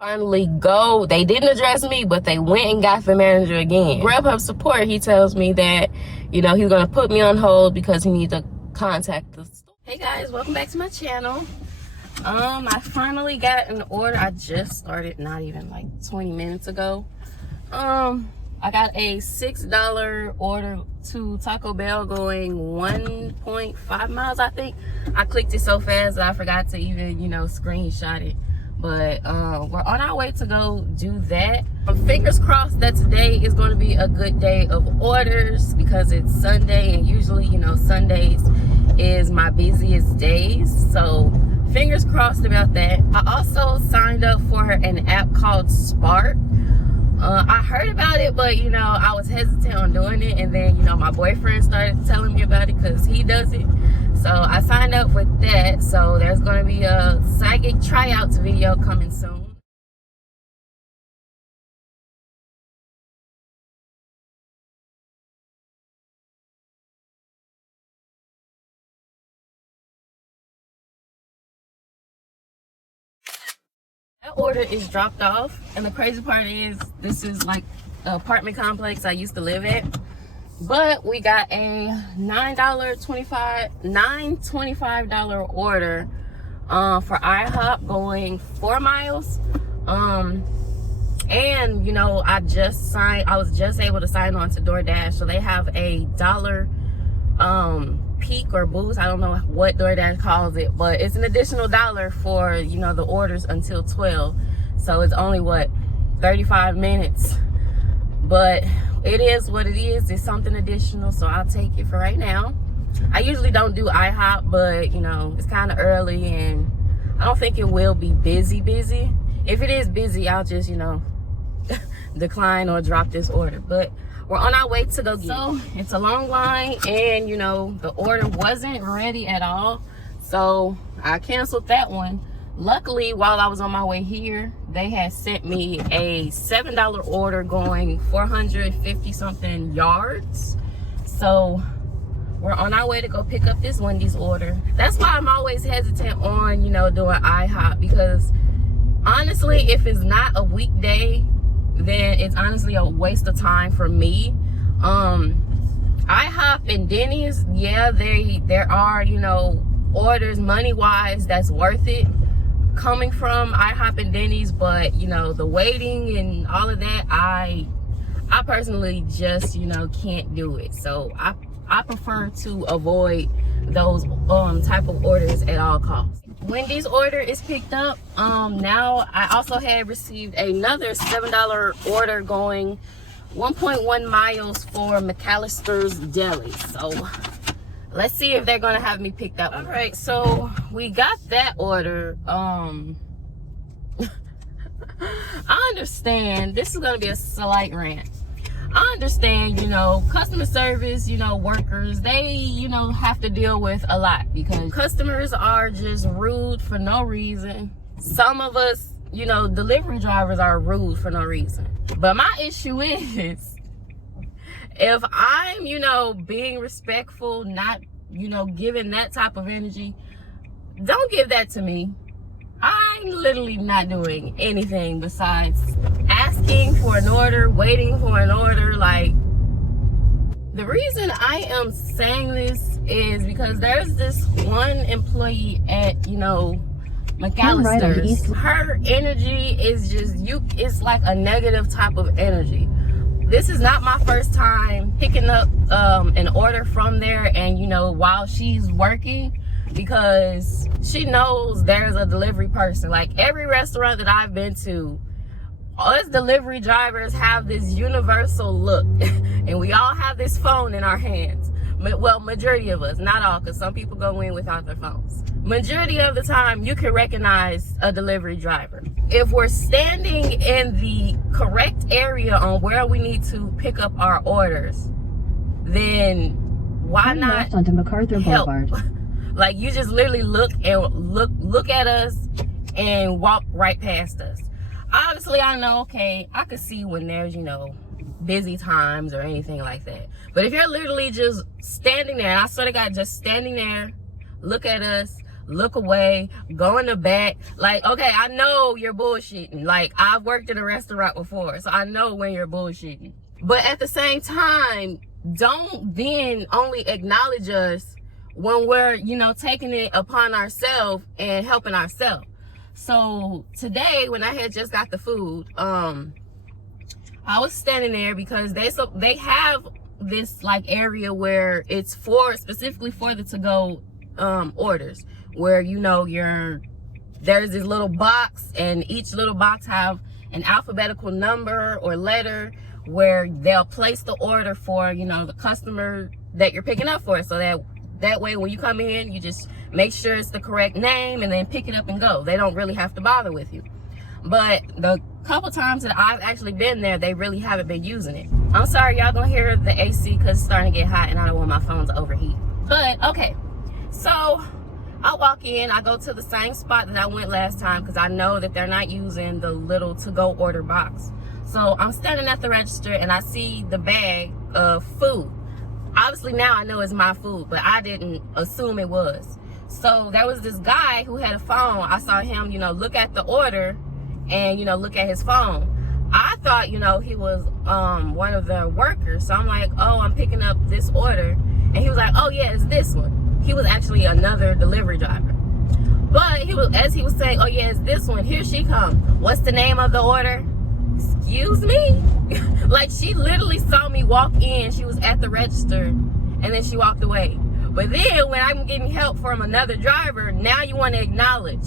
Finally go. They didn't address me, but they went and got the manager again. GrubHub support, he tells me that, you know, he's going to put me on hold because he needs to contact the store. Hey guys, welcome back to my channel. I finally got an order. I just started not even like 20 minutes ago. I got a $6 order to Taco Bell going 1.5 miles, I think. I clicked it so fast that I forgot to even, you know, screenshot it. But we're on our way to go do that. Fingers crossed that today is going to be a good day of orders because it's Sunday, and usually, you know, Sundays is my busiest days. So fingers crossed about that. I also signed up for an app called Spark. I heard about it, but you know, I was hesitant on doing it, and then, you know, my boyfriend started telling me about it because he does it. So I signed up with that. So there's going to be a psychic tryouts video coming soon. That order is dropped off, and the crazy part is this is like an apartment complex I used to live at. But we got a $9.25 order for IHOP going 4 miles. And you know, I was just able to sign on to DoorDash, so they have a $1 peak or boost. I don't know what DoorDash calls it, but it's an additional $1 for, you know, the orders until 12. So it's only what, 35 minutes. But it is what it is. It's something additional, so I'll take it for right now. I usually don't do IHOP, but you know, it's kind of early and I don't think it will be busy. If it is busy, I'll just, you know, decline or drop this order. But we're on our way to go get it. So it's a long line, and you know, the order wasn't ready at all, so I canceled that one. Luckily, while I was on my way here, they had sent me a $7 order going 450 something yards. So we're on our way to go pick up this Wendy's order. That's why I'm always hesitant on, you know, doing IHOP, because honestly, if it's not a weekday, then it's honestly a waste of time for me. IHOP and Denny's, yeah, there are, you know, orders money wise that's worth it coming from IHOP and Denny's, but you know, the waiting and all of that, I personally just, you know, can't do it. So I prefer to avoid those type of orders at all costs. Wendy's order is picked up. Now I also had received another $7 order going 1.1 miles for McAllister's Deli. So let's see if they're gonna have me pick that one. All right, so we got that order. I understand this is gonna be a slight rant. I understand, you know, customer service, you know, workers, they, you know, have to deal with a lot because customers are just rude for no reason. Some of us, you know, delivery drivers are rude for no reason. But my issue is, if I'm, you know, being respectful, not, you know, giving that type of energy, don't give that to me. I'm literally not doing anything besides asking for an order, waiting for an order. Like, the reason I am saying this is because there's this one employee at, you know, McAllister's. Her energy is just, it's like a negative type of energy. This is not my first time picking up an order from there, and you know, while she's working, because she knows there's a delivery person. Like, every restaurant that I've been to, us delivery drivers have this universal look and we all have this phone in our hands. Well, majority of us, not all, because some people go in without their phones. Majority of the time, you can recognize a delivery driver. If we're standing in the correct area on where we need to pick up our orders, then why not onto MacArthur help? Boulevard. Like, you just literally look at us and walk right past us. Obviously, I know, okay, I could see when there's, you know, busy times or anything like that. But if you're literally just standing there, and I swear to God, just standing there, look at us, look away, go in the back. Like, okay, I know you're bullshitting. Like, I've worked in a restaurant before, so I know when you're bullshitting. But at the same time, don't then only acknowledge us when we're, you know, taking it upon ourselves and helping ourselves. So today, when I had just got the food, I was standing there because they have this like area where it's specifically for the to-go orders, where, you know, there's this little box, and each little box have an alphabetical number or letter where they'll place the order for, you know, the customer that you're picking up for, so that way when you come in, you just make sure it's the correct name and then pick it up and go. They don't really have to bother with you. But the couple times that I've actually been there, they really haven't been using it. I'm sorry, y'all gonna hear the AC because it's starting to get hot and I don't want my phone to overheat. But okay, so I walk in, I go to the same spot that I went last time because I know that they're not using the little to-go order box. So I'm standing at the register and I see the bag of food. Obviously now I know it's my food, but I didn't assume it was. So there was this guy who had a phone. I saw him, you know, look at the order and, you know, look at his phone. I thought, you know, he was one of the workers. So I'm like, oh, I'm picking up this order. And he was like, oh yeah, it's this one. He was actually another delivery driver. But as he was saying, oh yeah, it's this one, here she comes. What's the name of the order? Excuse me? Like, she literally saw me walk in. She was at the register and then she walked away. But then when I'm getting help from another driver, now you want to acknowledge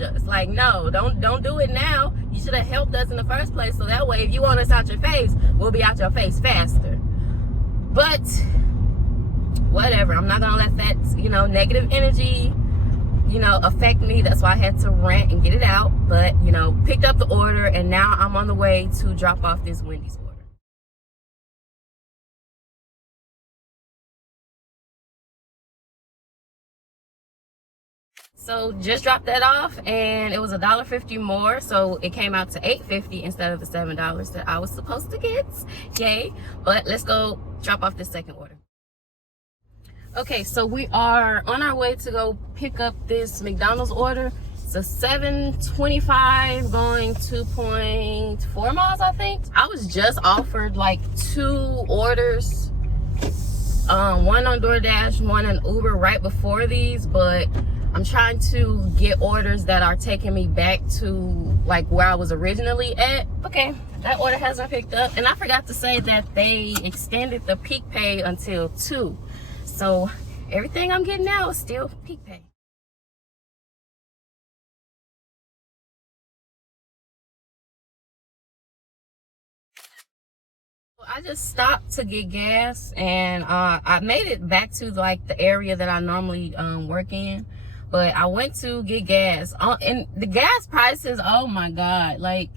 us. Like, no, don't do it now. You should have helped us in the first place, so that way if you want us out your face, we'll be out your face faster. But whatever, I'm not gonna let that, you know, negative energy, you know, affect me. That's why I had to rant and get it out. But, you know, picked up the order and now I'm on the way to drop off this Wendy's order. So just dropped that off and it was $1.50 more, so it came out to $8.50 instead of the $7 that I was supposed to get. Yay. But let's go drop off this second order. Okay, so we are on our way to go pick up this McDonald's order. It's a 725 going 2.4 miles, I think. I was just offered like 2 orders, one on DoorDash, one on Uber right before these, but I'm trying to get orders that are taking me back to like where I was originally at. Okay, that order hasn't picked up, and I forgot to say that they extended the peak pay until 2. So everything I'm getting now is still peak pay. I just stopped to get gas, and I made it back to like the area that I normally work in. But I went to get gas, and the gas prices, oh my God. Like,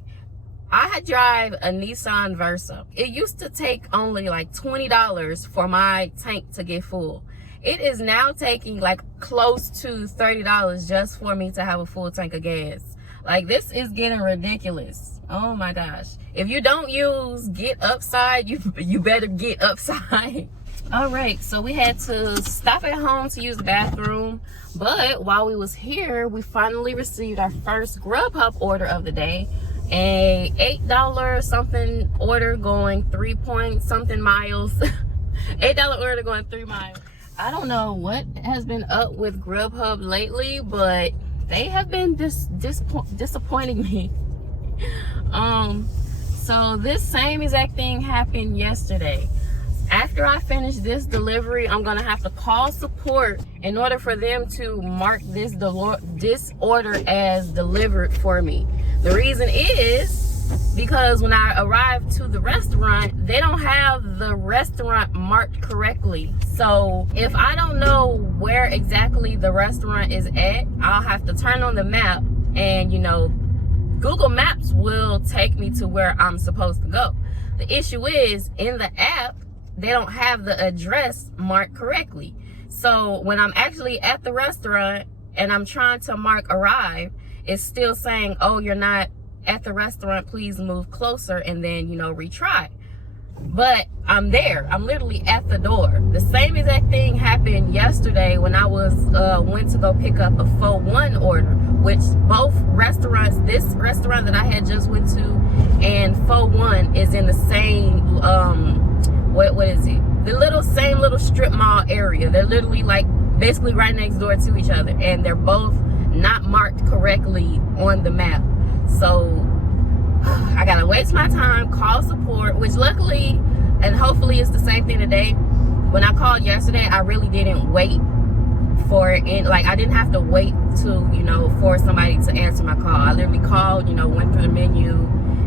I drive a Nissan Versa. It used to take only like $20 for my tank to get full. It is now taking like close to $30 just for me to have a full tank of gas. Like, this is getting ridiculous. Oh my gosh. If you don't use Get Upside, you better get upside. All right, so we had to stop at home to use the bathroom, but while we was here, we finally received our first GrubHub order of the day. A $8 something order going 3-point-something miles. $8 order going 3 miles. I don't know what has been up with GrubHub lately, but they have been disappointing me. So this same exact thing happened yesterday. After I finish this delivery, I'm gonna have to call support in order for them to mark this order as delivered for me. The reason is because when I arrived to the restaurant, they don't have the restaurant marked correctly. So if I don't know where exactly the restaurant is at, I'll have to turn on the map, and you know, Google Maps will take me to where I'm supposed to go. The issue is, in the app, they don't have the address marked correctly. So when I'm actually at the restaurant and I'm trying to mark arrive, it's still saying, oh, you're not at the restaurant, please move closer, and then, you know, retry. but I'm there. I'm literally at the door. The same exact thing happened yesterday when I was went to go pick up a Pho One order, which both restaurants, this restaurant that I had just went to and Pho One is in the same what is it? The same little strip mall area. They're literally like basically right next door to each other, and they're both not marked correctly on the map. So I gotta waste my time, call support, which luckily and hopefully it's the same thing today. When I called yesterday, I really didn't wait for it. Like, I didn't have to wait to, you know, for somebody to answer my call. I literally called, you know, went through the menu,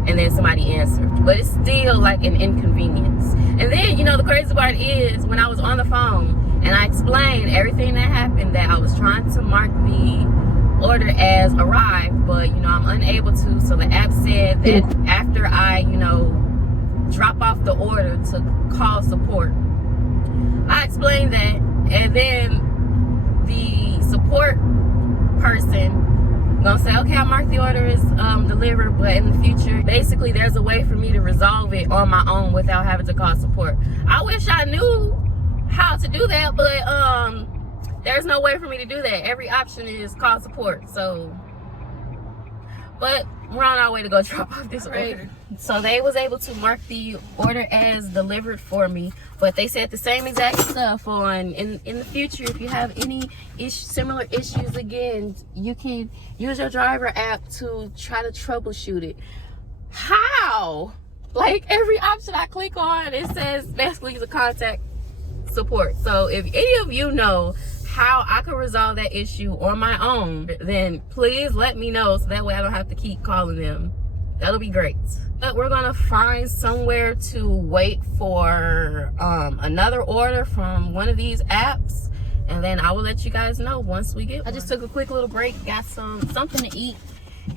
and then somebody answered. But it's still like an inconvenience. And then, you know, the crazy part is when I was on the phone and I explained everything that happened, that I was trying to mark the order as arrived, but, you know, I'm unable to. So the app said that after I, you know, drop off the order to call support. I explained that, and then the support person gonna say, okay, I marked the order as delivered, but in the future, basically there's a way for me to resolve it on my own without having to call support. I wish I knew how to do that, but there's no way for me to do that. Every option is call support. So, but we're on our way to go drop off this order. So they was able to mark the order as delivered for me, but they said the same exact stuff on in the future. If you have any similar issues again, you can use your driver app to try to troubleshoot it. How? Like, every option I click on, it says basically to contact support. So if any of you know how I can resolve that issue on my own, then please let me know, so that way I don't have to keep calling them. That'll be great. But we're gonna find somewhere to wait for another order from one of these apps, and then I will let you guys know once we get one. I just took a quick little break, got something to eat,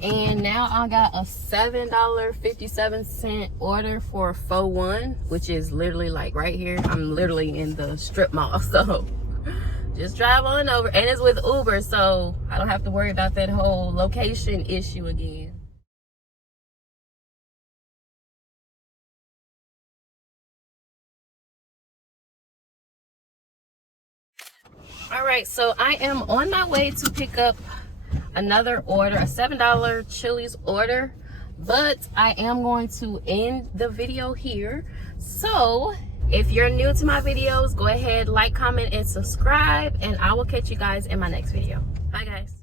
and now I got a $7.57 order for Pho One, which is literally like right here. I'm literally in the strip mall, so just drive on over, and it's with Uber, so I don't have to worry about that whole location issue again. All right, so I am on my way to pick up another order, a $7 Chili's order, but I am going to end the video here. So if you're new to my videos, go ahead, like, comment, and subscribe, and I will catch you guys in my next video. Bye, guys.